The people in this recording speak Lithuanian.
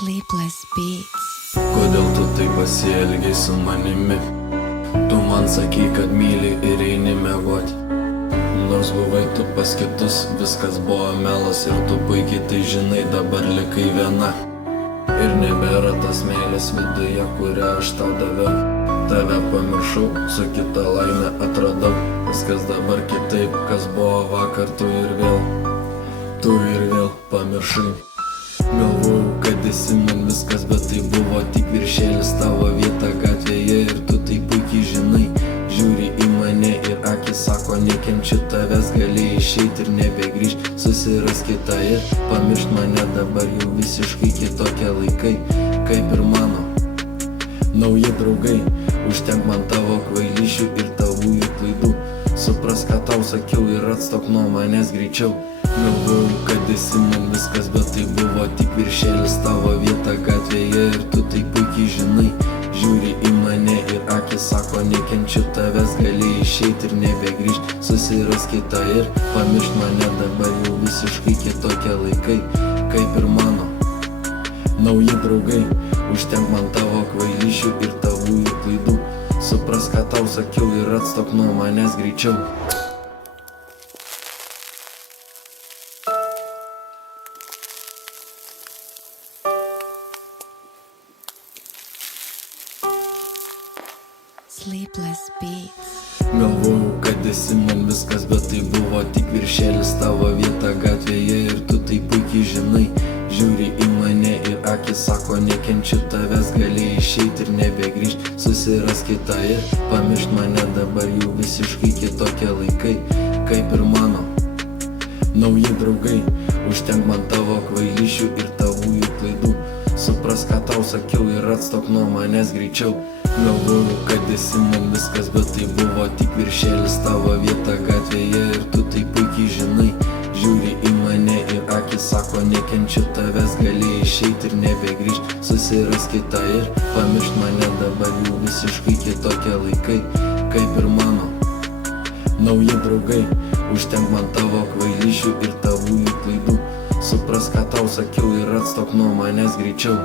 Sleepless Beats. Kodėl tu taip pasielgiai su manimi? Tu man sakai, kad myli ir eini miegoti. Nors buvai tu pas kitus, viskas buvo melas ir tu puikiai tai žinai, dabar likai viena. Ir nebėra tas meilės viduje, kurią aš tau daviau. Tave pamiršau, su kita laimė atradau. Viskas dabar kitaip, kas buvo vakar, tu ir vėl pamiršai. Galvojau, kad esi man viskas, bet tai buvo tik viršelis, tavo vieta gatvėje ir tu tai puikiai žinai. Žiūri į mane ir akis sako, nekenčiu tavęs, gali išeiti ir nebegrįžt. Susiras kitą ir pamiršt mane, dabar jau visiškai kitokie laikai, kaip ir mano nauji draugai. Užtenk man tavo kvailyšių ir tavųjų klaidų. Supras, ką tau sakiau ir atstok nuo manęs greičiau. Galvojau, kad esi man viskas, bet tai buvo tik viršelis, tavo vieta gatvėje ir tu tai puikiai žinai. Žiūri į mane ir akis sako, nekenčiu tavęs, gali išeiti ir nebegrįžt. Susiras kitą ir pamiršt mane, dabar jau visiškai kitokie laikai, kaip ir mano nauji draugai. Užtenk man tavo kvailyšių ir tavųjų klaidų. Supras, ką tau sakiau ir atstok nuo manęs greičiau. Sleepless Beats. Galvojau, kad esi man viskas, bet tai buvo tik viršelis, tavo vieta gatvėje ir tu tai puikiai žinai. Žiūri į mane ir akis sako, nekenčiu tavęs, gali išeiti ir nebegrįžt. Susiras kitą ir pamiršt mane, dabar jau visiškai kitokie laikai, kaip ir mano nauji draugai. Užtenk man tavo kvailyšių ir tavųjų klaidų. Supras, ką tau sakiau ir atstok nuo manęs greičiau. Galvojau, kad esi man viskas, bet tai buvo tik viršelis, tavo vieta gatvėje ir tu tai puikiai žinai. Žiūri į mane ir akis sako, nekenčiu tavęs, gali išeiti ir nebegrįžt. Susiras kitą ir pamiršt mane, dabar jau visiškai kitokie laikai, kaip ir mano nauji draugai. Užtenk man tavo kvailyšių ir tavųjų klaidų. Supras, ką tau sakiau ir atstok nuo manęs greičiau.